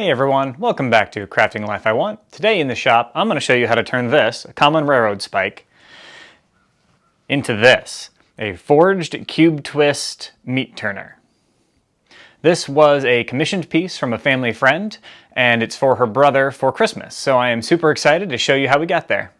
Hey everyone, welcome back to Crafting Life I Want. Today in the shop, I'm going to show you how to turn this, a common railroad spike, into this, a forged cube twist meat turner. This was a commissioned piece from a family friend, and it's for her brother for Christmas, so I am super excited to show you how we got there.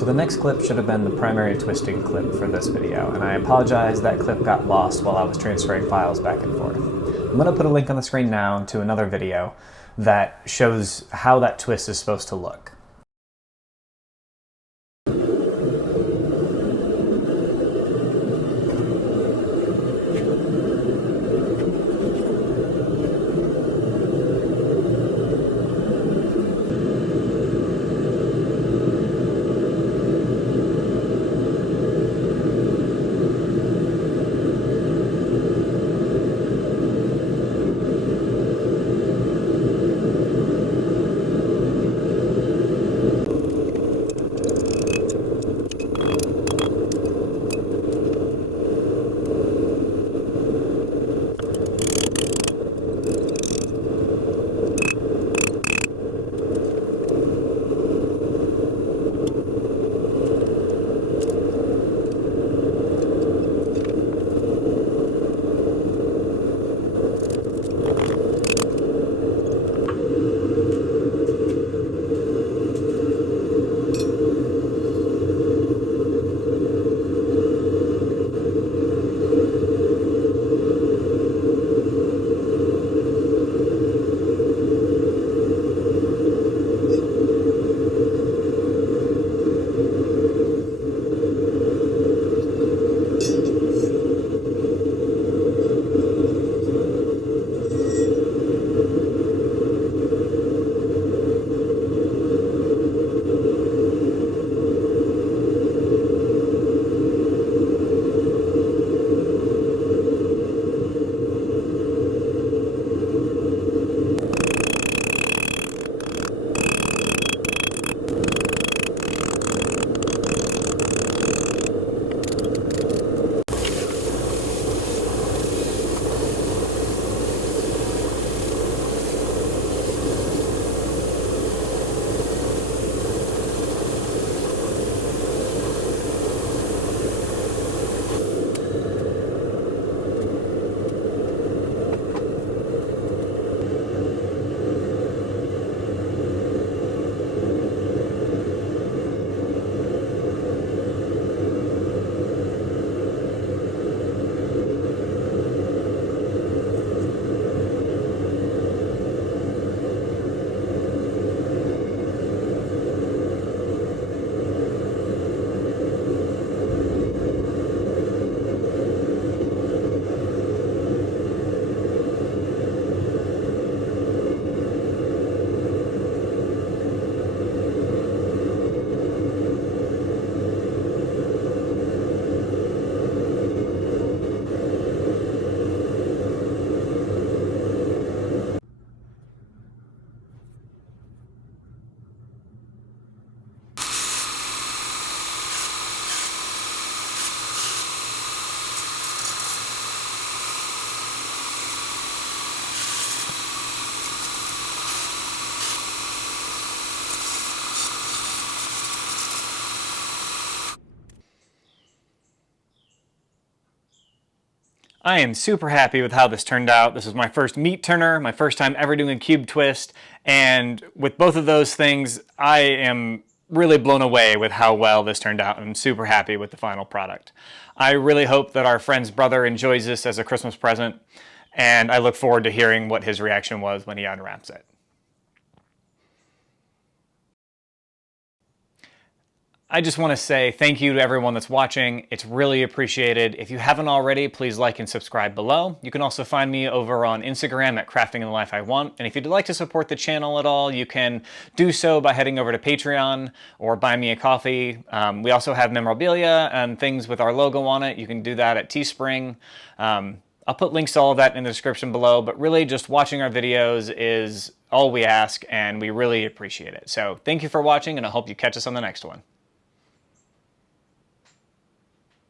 So the next clip should have been the primary twisting clip for this video, and I apologize that clip got lost while I was transferring files back and forth. I'm going to put a link on the screen now to another video that shows how that twist is supposed to look. I am super happy with how this turned out. This is my first meat turner, my first time ever doing a cube twist, and with both of those things, I am really blown away with how well this turned out, and I'm super happy with the final product. I really hope that our friend's brother enjoys this as a Christmas present, and I look forward to hearing what his reaction was when he unwraps it. I just want to say thank you to everyone that's watching. It's really appreciated. If you haven't already, please like and subscribe below. You can also find me over on Instagram at craftingalifeiwant. And if you'd like to support the channel at all, you can do so by heading over to Patreon or buy me a coffee. We also have memorabilia and things with our logo on it. You can do that at Teespring. I'll put links to all of that in the description below, but really just watching our videos is all we ask, and we really appreciate it. So thank you for watching, and I hope you catch us on the next one.